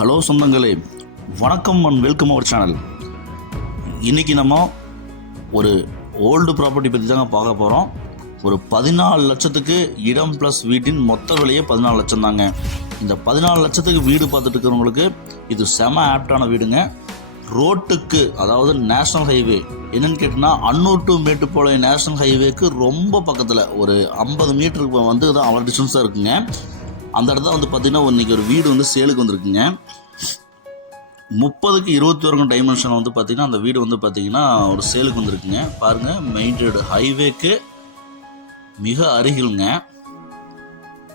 Hello சொந்தங்களே, வணக்கம் and welcome our channel. இன்றைக்கி நம்ம ஒரு ஓல்டு ப்ராப்பர்ட்டி பற்றி தாங்க பார்க்க போகிறோம். ஒரு 14 லட்சத்துக்கு இடம் ப்ளஸ் வீட்டின் மொத்த விலையே 14 லட்சம் தாங்க. இந்த 14 லட்சத்துக்கு வீடு பார்த்துட்டு இருக்கிறவங்களுக்கு இது செம ஆப்டான வீடுங்க. ரோட்டுக்கு, அதாவது நேஷ்னல் ஹைவே என்னென்னு கேட்டிங்கன்னா அன்னூர் டு மேட்டுப்பாளையம் நேஷ்னல் ஹைவேக்கு ரொம்ப பக்கத்தில் ஒரு 50 மீட்டருக்கு வந்து தான் அவ்வளோ டிஸ்டன்ஸாக இருக்குங்க. அந்த இடத்துல வந்து பார்த்திங்கன்னா இன்றைக்கி ஒரு வீடு வந்து சேலுக்கு வந்திருக்குங்க. 30க்கு 21 டைமென்ஷன் வந்து பார்த்திங்கன்னா அந்த வீடு வந்து பார்த்திங்கன்னா ஒரு சேலுக்கு வந்திருக்குங்க. பாருங்கள், மெயின் ரோடு ஹைவேக்கு மிக அருகிலுங்க.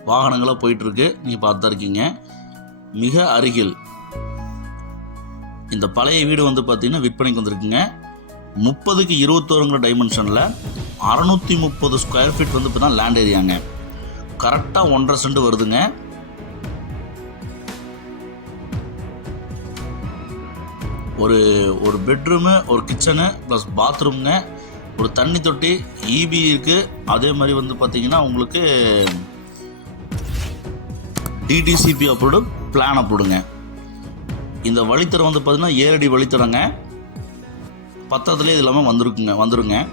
வாகனங்களாக போயிட்டுருக்கு, நீங்கள் பார்த்து இருக்கீங்க. மிக அருகில் இந்த பழைய வீடு வந்து பார்த்திங்கன்னா விற்பனைக்கு வந்திருக்குங்க. 30க்கு 21 டைமென்ஷனில் 630 ஸ்கொயர் ஃபீட் வந்து இப்போ தான் லேண்ட் ஏரியாங்க. கரெக்டாக 1.5 சென்ட் வருதுங்க. ஒரு பெட்ரூமு, ஒரு கிச்சனு ப்ளஸ் பாத்ரூம்ங்க, ஒரு தண்ணி தொட்டி, ஈபி இருக்குது. அதே மாதிரி வந்து பார்த்திங்கன்னா உங்களுக்கு டிடிசிபி அப்ரூவ்டு, பிளான் அப்ரூவ்டுங்க. இந்த வழித்தடம் வந்து பார்த்திங்கன்னா 7 அடி வழித்தடங்க. பத்தத்துலேயே இது இல்லாமல் வந்துருங்க.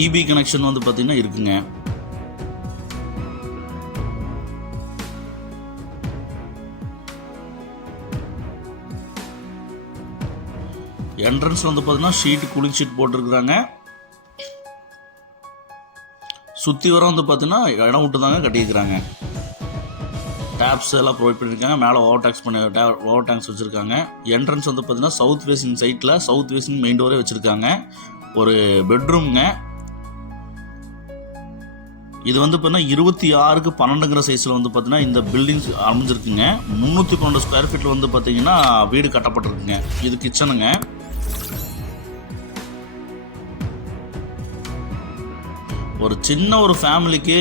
இபி கனெக்ஷன் வந்து பார்த்திங்கன்னா இருக்குங்க. என்ட்ரன்ஸ் வந்து பார்த்தீங்கன்னா ஷீட், கூலிங் ஷீட் போட்டிருக்கிறாங்க. சுற்றி வர வந்து பார்த்தீங்கன்னா இடம் விட்டு தாங்க கட்டியிருக்கிறாங்க. டேப்ஸ் எல்லாம் ப்ரொவைட் பண்ணியிருக்காங்க. மேலே ஓவர் டேங்க்ஸ் வச்சுருக்காங்க. என்ட்ரன்ஸ் வந்து பார்த்தீங்கன்னா சவுத் ஃபேஸிங் சைட்டில் சவுத் ஃபேஸிங் மெயின் டோரே வச்சுருக்காங்க. ஒரு பெட்ரூம்ங்க. இது வந்து பார்த்தீங்கன்னா 26க்கு 12 சைஸில் வந்து பார்த்தீங்கன்னா இந்த பில்டிங்ஸ் அமைஞ்சிருக்குங்க. 312 ஸ்கொயர் ஃபீட்டில் வந்து பார்த்தீங்கன்னா வீடு கட்டப்பட்டிருக்குங்க. இது கிச்சனுங்க. ஒரு சின்ன ஒரு ஃபேமிலிக்கு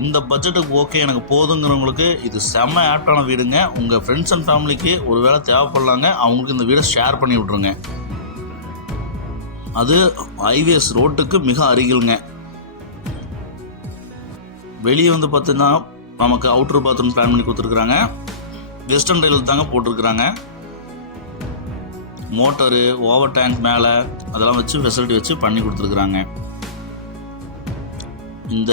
இந்த பட்ஜெட்டுக்கு ஓகே எனக்கு போதுங்கிறவங்களுக்கு இது செம்ம ஆப்டான வீடுங்க. உங்கள் ஃப்ரெண்ட்ஸ் அண்ட் ஃபேமிலிக்கு ஒரு வேளை தேவைப்படலாங்க, அவங்களுக்கு இந்த வீடை ஷேர் பண்ணி விட்ருங்க. அது ஹைவேஸ் ரோட்டுக்கு மிக அருகிலுங்க. வெளியே வந்து பார்த்தீங்கன்னா நமக்கு அவுட்டர் பாத்ரூம் பிளான் பண்ணி கொடுத்துருக்குறாங்க. வெஸ்டர்ன் டைல் தாங்க போட்டிருக்கிறாங்க. மோட்டரு, ஓவர் டேங்க் மேலே அதெல்லாம் வச்சு ஃபெசிலிட்டி வச்சு பண்ணி கொடுத்துருக்குறாங்க. இந்த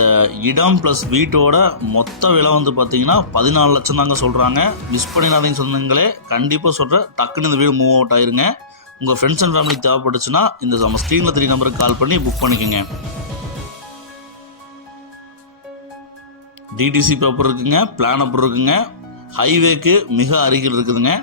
இடம் ப்ளஸ் வீட்டோட மொத்த விலை வந்து பார்த்தீங்கன்னா 14 லட்சம் தாங்க சொல்கிறாங்க. மிஸ் பண்ணிடாதீங்க சொன்னீங்களே, கண்டிப்பாக சொல்கிறேன். டக்குன்னு இந்த வீடு மூவ் அவுட் ஆயிருங்க. உங்கள் ஃப்ரெண்ட்ஸ் அண்ட் ஃபேமிலிக்கு தேவைப்பட்டுச்சுன்னா இந்த நம்ம ஸ்க்ரீனில் 3 நம்பருக்கு கால் பண்ணி புக் பண்ணிக்கோங்க. டிடிசி ப்ராப்பர் இருக்குங்க, பிளான் அப்ரூவ் இருக்குங்க. ஹைவேக்கு மிக அருகில் இருக்குதுங்க.